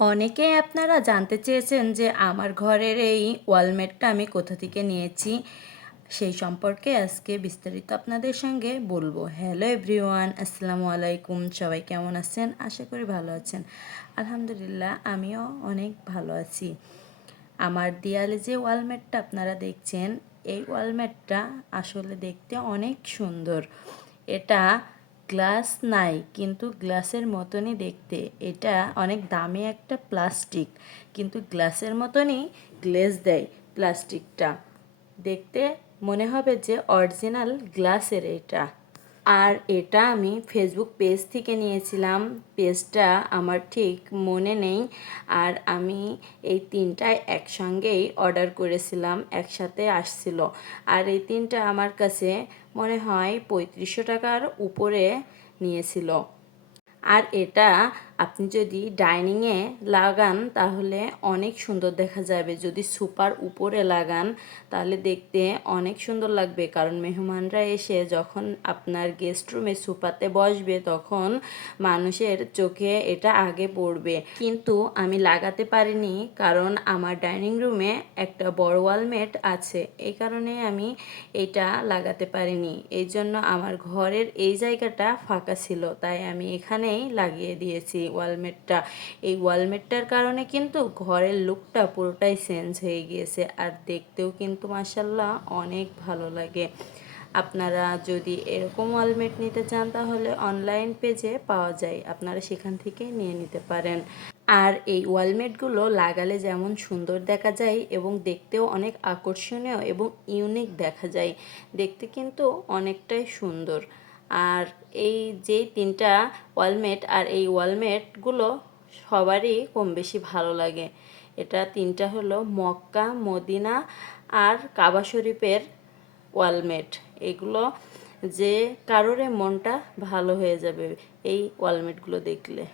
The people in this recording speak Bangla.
অনেকেই আপনারা জানতে চেয়েছেন যে আমার ঘরের এই ওয়ালমেটটা আমি কোথা থেকে নিয়েছি। সেই সম্পর্কে আজকে বিস্তারিত আপনাদের সঙ্গে বলব। হ্যালো এভরিওয়ান আসসালামু আলাইকুম, সবাই কেমন আছেন? আশা করি ভালো আছেন। আলহামদুলিল্লাহ, আমিও অনেক ভালো আছি। আমার দেয়ালে যে ওয়ালমেটটা আপনারা দেখছেন, এই ওয়ালমেটটা আসলে দেখতে অনেক সুন্দর। এটা গ্লাস নাই, কিন্তু গ্লাসের মতনই দেখতে। এটা অনেক দামি একটা প্লাস্টিক, কিন্তু গ্লাসের মতনই গ্লেজ দেয় প্লাস্টিকটা। দেখতে মনে হবে যে অরিজিনাল গ্লাসের এটা। আর এটা আমি ফেসবুক পেজ থেকে নিয়েছিলাম। পেজটা আমার ঠিক মনে নেই। আর আমি এই তিনটায় একসঙ্গেই অর্ডার করেছিলাম, একসাথে আসছিল। আর এই তিনটা আমার কাছে মনে হয় পঁয়ত্রিশশো টাকার উপরে নিয়েছিল। আর এটা আপনি যদি ডাইনিংয়ে লাগান, তাহলে অনেক সুন্দর দেখা যাবে। যদি সুপার উপরে লাগান, তাহলে দেখতে অনেক সুন্দর লাগবে। কারণ মেহমানরা এসে যখন আপনার গেস্ট রুমে সুপাতে বসবে, তখন মানুষের চোখে এটা আগে পড়বে। কিন্তু আমি লাগাতে পারিনি, কারণ আমার ডাইনিং রুমে একটা বড় ওয়ালমেট আছে। এই কারণে আমি এটা লাগাতে পারিনি। এই জন্য আমার ঘরের এই জায়গাটা ফাঁকা ছিল। তাই আমি এখানেই লাগিয়ে দিয়েছি ওয়ালমেটটা। এই ওয়ালমেটটার কারণে কিন্তু ঘরের লুকটা পুরোটাই চেঞ্জ হয়ে গিয়েছে আর দেখতেও কিন্তু মাসাল্লাহ অনেক ভালো লাগে। আপনারা যদি এরকম ওয়ালমেট নিতে চান তাহলে অনলাইন পেজে পাওয়া যায়। আপনারা সেখান থেকে নিয়ে নিতে পারেন। আর এই ওয়ালমেটগুলো লাগালে যেমন সুন্দর দেখা যায় এবং দেখতেও অনেক আকর্ষণীয় এবং ইউনিক দেখা যায়। দেখতে কিন্তু অনেকটাই সুন্দর। আর এই যে তিনটা ওয়ালমেট আর এই ওয়ালমেটগুলো সবারই কম বেশি ভালো লাগে। এটা তিনটা হলো মক্কা, মদিনা আর কাবা শরীফের ওয়ালমেট। এগুলো যে কারোরে মনটা ভালো হয়ে যাবে এই ওয়ালমেটগুলো দেখলে।